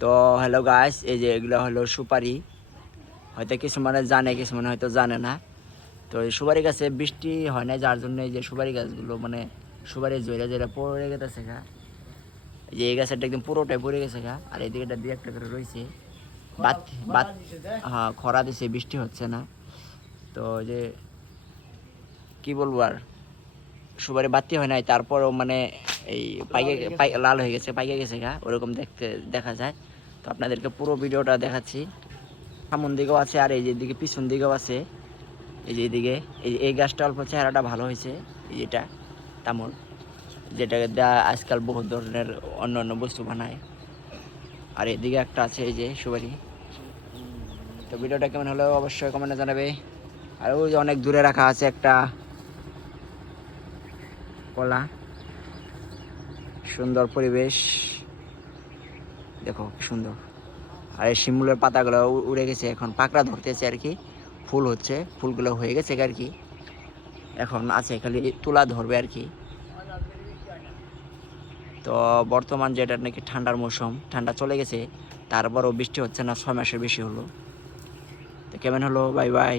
তো hello guys, এই যে এগুলো হলো সুপারি। হয়তো কিছু মানে জানে, কিছু মানে হয়তো জানে না। তো এই সুপারি গাছে বৃষ্টি হয় না, যার জন্য এই যে সুপারি গাছগুলো মানে সুপারি জয়রা জয়রা পড়ে গেছে গা। এই যে এই গাছটা একদম পুরোটাই পড়ে গেছে গা, আর এইদিকে দুই একটা করে রয়েছে। বাত বাত হ্যাঁ, খরা দিছে, বৃষ্টি হচ্ছে না। তো যে কি বলবো আর, সুপারি বাতি হয় নাই, তারপরও মানে এই লাল হয়ে গেছে, পাইকে গেছে গা, ওরকম দেখতে দেখা যায়। তো আপনাদেরকে পুরো ভিডিওটা দেখাচ্ছি। সামন দিকেও আছে, আর এই যে দিকে পিছন দিকেও আছে। এই যে এদিকে এই গাছটা অল্প চেহারাটা ভালো হয়েছে। এই যেটা তামোল, যেটাকে দেওয়া আজকাল বহু ধরনের অন্য অন্য বস্তু বানায়। আর এদিকে একটা আছে এই যে সুপারি। তো ভিডিওটা কেমন হলো অবশ্যই কমেন্টে জানাবে। আর ওই যে অনেক দূরে রাখা আছে একটা কলা। সুন্দর পরিবেশ, দেখো কি সুন্দর। আর এই শিমুলের পাতাগুলো উড়ে গেছে, এখন পাকড়া ধরতেছে আর কি। ফুল হচ্ছে, ফুলগুলো হয়ে গেছে আর কি, এখন আছে খালি তুলা ধরবে আর কি। তো বর্তমান যেটা নাকি ঠান্ডার মৌসুম, ঠান্ডা চলে গেছে, তারপরও বৃষ্টি হচ্ছে না, 6 মাসের বেশি হলো। তো কেমন হলো, বাই বাই।